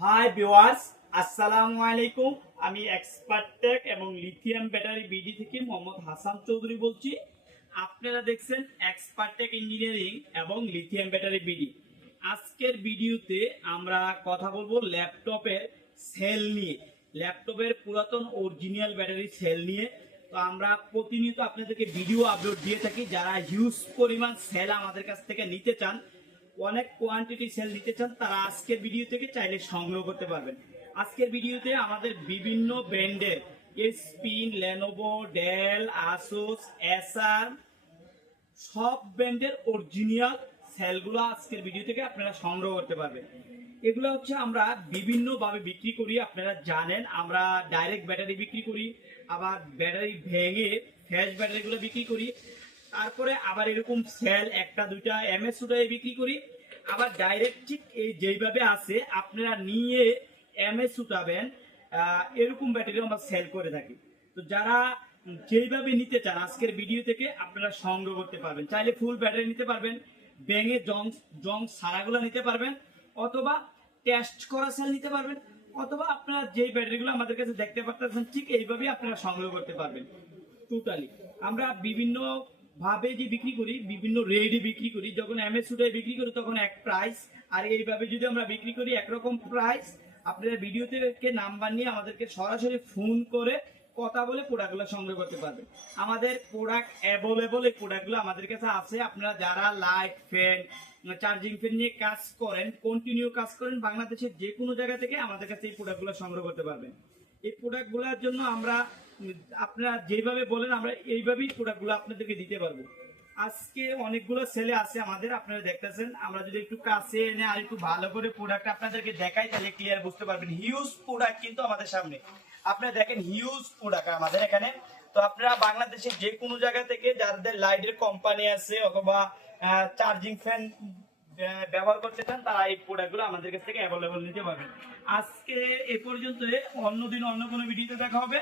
Hi viewers, আসসালামু আলাইকুম। আমি এক্সপার্ট টেক এবং লিথিয়াম ব্যাটারি বিডি থেকে মোহাম্মদ হাসান চৌধুরী বলছি। আপনারা দেখছেন এক্সপার্ট টেক ইঞ্জিনিয়ারিং এবং লিথিয়াম ব্যাটারি বিডি। আজকের ভিডিওতে আমরা কথা বলবো ল্যাপটপের সেল নিয়ে, ল্যাপটপের পুরাতন অরিজিনাল ব্যাটারি সেল নিয়ে। তো আমরা প্রতিনিয়ত আপনাদেরকে ভিডিও আপলোড দিয়ে থাকি। যারা হিউজ পরিমাণ সেল আমাদের কাছ থেকে নিতে চান, অনেক কোয়ান্টিটি সেল নিতে চান, তারা আজকের ভিডিও থেকে চাইলে সংগ্রহ করতে পারবেন। আজকের ভিডিওতে আমাদের বিভিন্ন ব্র্যান্ডের এসপিন, লেনোভো, ডেল, আসুস, এসার সব ব্র্যান্ডের অরিজিনাল সেলগুলো আজকের ভিডিও থেকে আপনারা সংগ্রহ করতে পারবেন। এগুলো হচ্ছে আমরা বিভিন্নভাবে বিক্রি করি। আপনারা জানেন আমরা ডাইরেক্ট ব্যাটারি বিক্রি করি, আবার ব্যাটারি ভেঙে ফ্রেশ ব্যাটারিগুলো বিক্রি করি, তারপরে আবার এরকম সেল একটা দুইটা এমএস উঠায় বিক্রি করি, আবার ডাইরেক্ট ঠিক এই যেইভাবে আছে আপনারা নিয়ে এমএস উঠাবেন এরকম ব্যাটারি আমরা সেল করে থাকি। তো যারা যেইভাবে নিতে চান আজকের ভিডিও থেকে আপনারা সংগ্রহ করতে পারবেন। চাইলে ফুল ব্যাটারি নিতে পারবেন, ব্যাঙে জং সারাগুলো নিতে পারবেন, অথবা টেস্ট করা সেল নিতে পারবেন, অথবা আপনারা যেই ব্যাটারিগুলো আমাদের কাছে দেখতে পাচ্ছেন ঠিক এইভাবেই আপনারা সংগ্রহ করতে পারবেন। টোটালি আমরা বিভিন্ন ভাবে যে বিক্রি করি, বিভিন্ন রেটে বিক্রি করি। যখন এমএস উঠায় বিক্রি করি তখন এক প্রাইস, আর এইভাবে যদি আমরা বিক্রি করি একরকম প্রাইস। আপনারা ভিডিও থেকে নাম্বার নিয়ে আমাদেরকে সরাসরি ফোন করে কথা বলে প্রোডাক্টগুলো সংগ্রহ করতে পারবেন। আমাদের প্রোডাক্ট অ্যাভেলেবল, এই প্রোডাক্টগুলো আমাদের কাছে আছে। আপনারা যারা লাইট, ফ্যান, চার্জিং ফ্যান নিয়ে কাজ করেন, কন্টিনিউ কাজ করেন, বাংলাদেশের যে কোনো জায়গা থেকে আমাদের কাছে এই প্রোডাক্টগুলো সংগ্রহ করতে পারবেন। এই প্রোডাক্টগুলোর জন্য আমরা আপনারা যেভাবে বলেন আমরা এইভাবেই প্রোডাক্টগুলো আপনাদেরকে দিতে পারবো। আজকে অনেকগুলো সেলে আছে আমাদের, আপনারা দেখতেছেন। আমরা যদি একটু কাছে এনে আর একটু ভালো করে প্রোডাক্ট আপনাদেরকে দেখাই তাহলে ক্লিয়ার বুঝতে পারবেন। হিউজ প্রোডাক্ট কিন্তু আমাদের সামনে, আপনারা দেখেন হিউজ প্রোডাক্ট আমাদের এখানে। তো আপনারা বাংলাদেশের যে কোনো জায়গা থেকে যাদের লাইটের কোম্পানি আছে অথবা চার্জিং ফ্যান ব্যবহার করতে চান তারা এই প্রোডাক্টগুলো আমাদের কাছ থেকে অ্যাভেলেবল নিতে পারবেন। আজকে এ পর্যন্ত, অন্যদিন অন্য কোনো ভিডিওতে দেখা হবে।